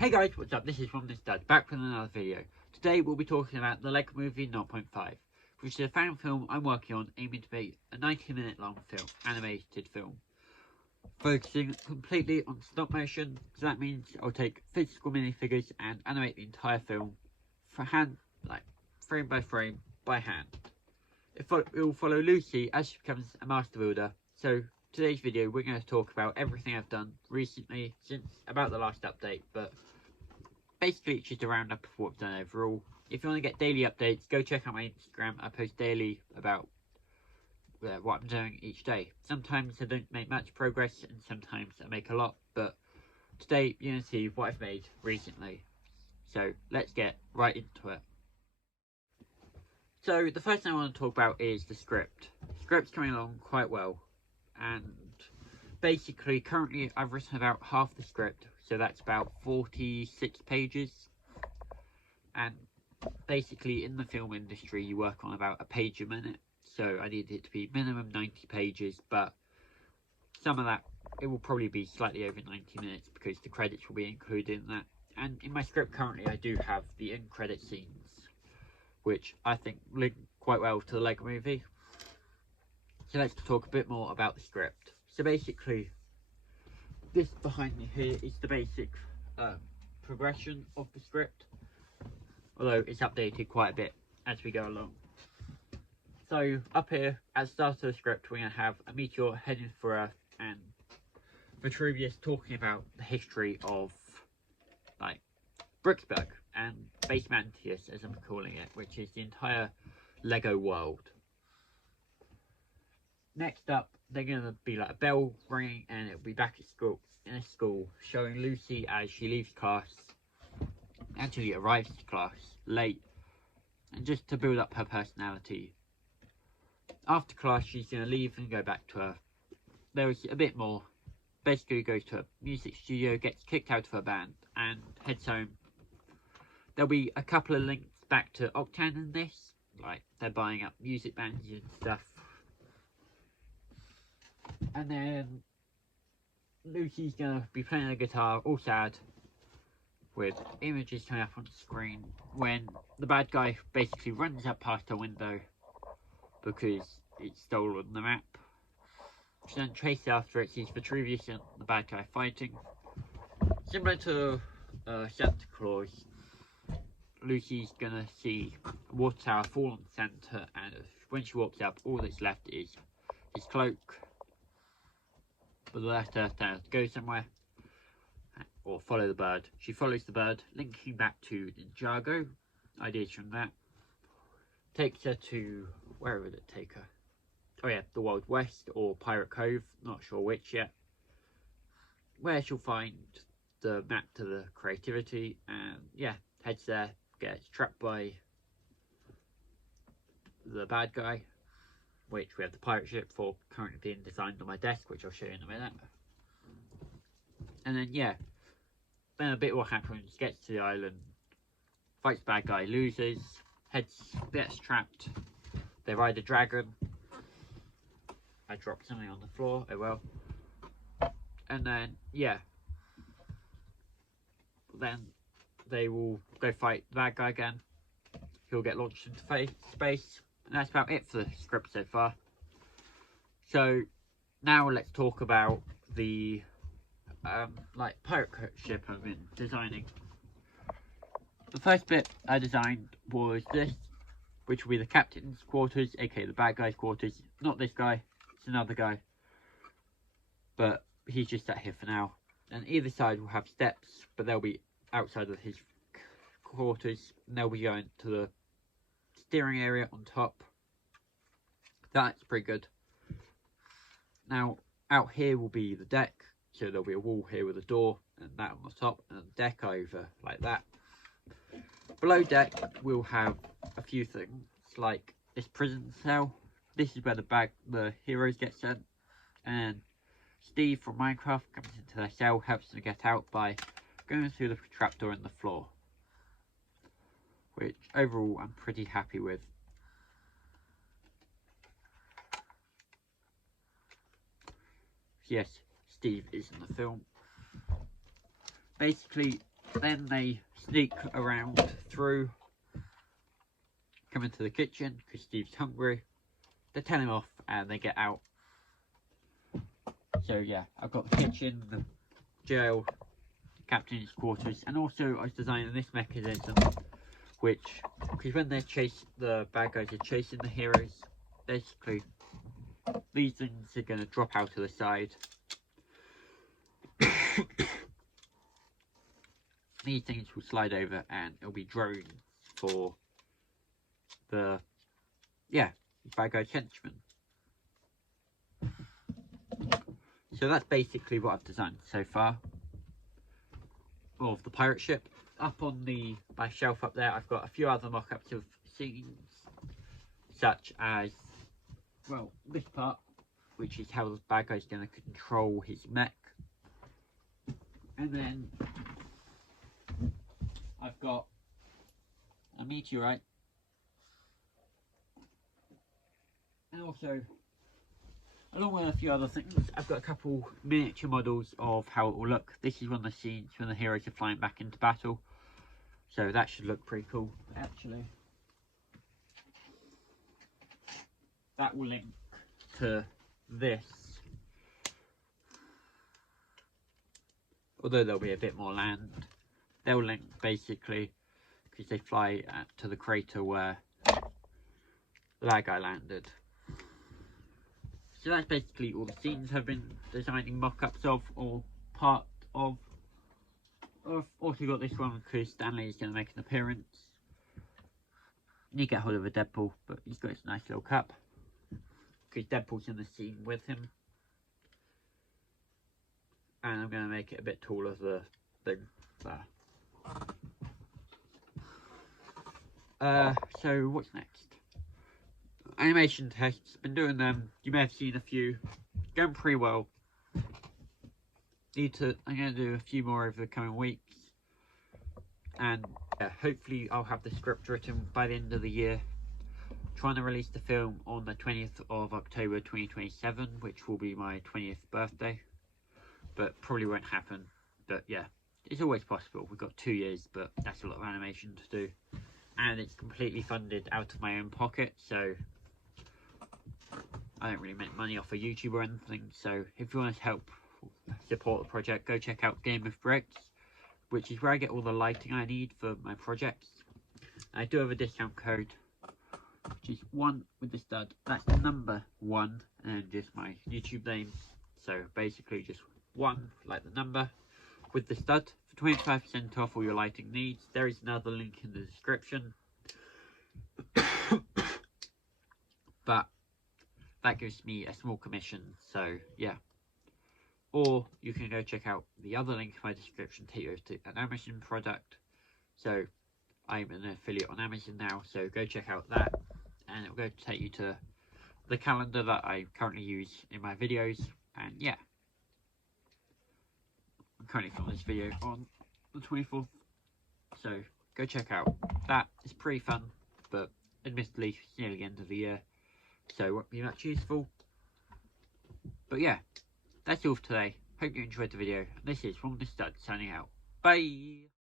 Hey guys, what's up? This is Wildstyle, back with another video. Today we'll be talking about the Lego Movie 0.5, which is a fan film I'm working on, aiming to be a 90-minute long film, animated film, focusing completely on stop motion. So that means I'll take physical minifigures and animate the entire film for hand, like frame by hand. It will follow Lucy as she becomes a master builder. So today's video we're going to talk about everything I've done recently since about the last update, but basically it's just a roundup of what I've done overall. If you want to get daily updates, go check out my Instagram. I post daily about what I'm doing each day. Sometimes I don't make much progress and sometimes I make a lot, but today you're going to see what I've made recently. So let's get right into it. So the first thing I want to talk about is the script. The script's coming along quite well, and basically currently I've written about half the script, so that's about 46 pages. And basically in the film industry you work on about a page a minute, so I needed it to be minimum 90 pages, but some of that, it will probably be slightly over 90 minutes because the credits will be included in that. And in my script currently I do have the end credit scenes, which I think link quite well to the Lego Movie. So let's talk a bit more about the script. So basically, this behind me here is the basic progression of the script, although it's updated quite a bit as we go along. So up here, at the start of the script, we're going to have a meteor heading for Earth, and Vitruvius talking about the history of, like, Bricksburg and Base Mantius, as I'm calling it, which is the entire Lego world. Next up, they're going to be like a bell ringing, and it'll be back at school, in a school, showing Lucy as she leaves class, actually arrives to class late, and just to build up her personality. After class, she's going to leave and go back to her. There is a bit more. Basically goes to a music studio, gets kicked out of her band, and heads home. There'll be a couple of links back to Octan in this, like they're buying up music bands and stuff. And then Lucy's going to be playing the guitar, all sad, with images coming up on the screen, when the bad guy basically runs up past her window because it's stolen the map. She then chases after it, sees Vitruvius and the bad guy fighting. Similar to Santa Claus, Lucy's gonna see a water tower fall on Santa, and when she walks up, all that's left is his cloak. But the last Earth to go somewhere, or follow the bird. She follows the bird, linking back to Ninjago. Ideas from that. Takes her to, where would it take her? Oh yeah, the Wild West or Pirate Cove, not sure which yet. Where she'll find the map to the creativity, and yeah, heads there, gets trapped by the bad guy, which we have the pirate ship for currently being designed on my desk, which I'll show you in a minute. And then yeah, then a bit what happens, gets to the island, fights the bad guy, loses, gets trapped, they ride a dragon. I dropped something on the floor, oh well. And then yeah, then they will go fight the bad guy again. He'll get launched into space, and that's about it for the script so far. So now let's talk about the like pirate ship I've been designing. The first bit I designed was this, which will be the captain's quarters, aka the bad guy's quarters. Not this guy, it's another guy, but he's just sat here for now. And either side will have steps, but they'll be outside of his quarters, and they'll be going to the steering area on top. That's pretty good. Now out here will be the deck, so there'll be a wall here with a door, and that on the top, and a deck over like that. Below deck we'll have a few things, like this prison cell. This is where the heroes get sent, and Steve from Minecraft comes into their cell, helps them get out by going through the trapdoor in the floor, which overall I'm pretty happy with. Yes, Steve is in the film. Basically, Then they sneak around through, come into the kitchen because Steve's hungry. They tell him off and they get out. So yeah, I've got the kitchen, the jail, the captain's quarters, and also I was designing this mechanism, which, because when they're the bad guys are chasing the heroes, basically these things are going to drop out to the side. These things will slide over and it'll be drones for the, yeah, bad guys henchmen. So that's basically what I've designed so far of the pirate ship. Up on my shelf up there, I've got a few other mock-ups of scenes, such as, well, this part, which is how the bad guy's going to control his mech. And then I've got a meteorite, and also, along with a few other things, I've got a couple miniature models of how it will look. This is one of the scenes when the heroes are flying back into battle, so that should look pretty cool. Actually, that will link to this, although there'll be a bit more land. They'll link basically because they fly to the crater where that guy landed. So that's basically all the scenes I've been designing mock-ups of, or part of. I've also got this one because Stanley is going to make an appearance. You get hold of a Deadpool, but he's got his nice little cup because Deadpool's in the scene with him. And I'm going to make it a bit taller, the thing there. So what's next? Animation tests, been doing them. You may have seen a few, going pretty well. I'm going to do a few more over the coming weeks, and yeah, hopefully I'll have the script written by the end of the year. Trying to release the film on the 20th of October 2027, which will be my 20th birthday, but probably won't happen. But yeah, it's always possible. We've got 2 years, but that's a lot of animation to do, and it's completely funded out of my own pocket, so I don't really make money off of YouTube or anything. So if you want to help support the project, go check out Game of Bricks, which is where I get all the lighting I need for my projects. I do have a discount code, which is 1 with the stud. That's the number 1 and just my YouTube name. So basically just 1 like the number with the stud for 25% off all your lighting needs. There is another link in the description. But that gives me a small commission, so yeah. Or you can go check out the other link in my description, take you to an Amazon product. So I'm an affiliate on Amazon now, so go check out that, and it'll go take you to the calendar that I currently use in my videos. And yeah, I'm currently filming this video on the 24th, so go check out that. It's pretty fun, but admittedly it's nearly the end of the year, so it won't be much useful. But yeah, that's all for today. Hope you enjoyed the video. This is From the Stud signing out. Bye!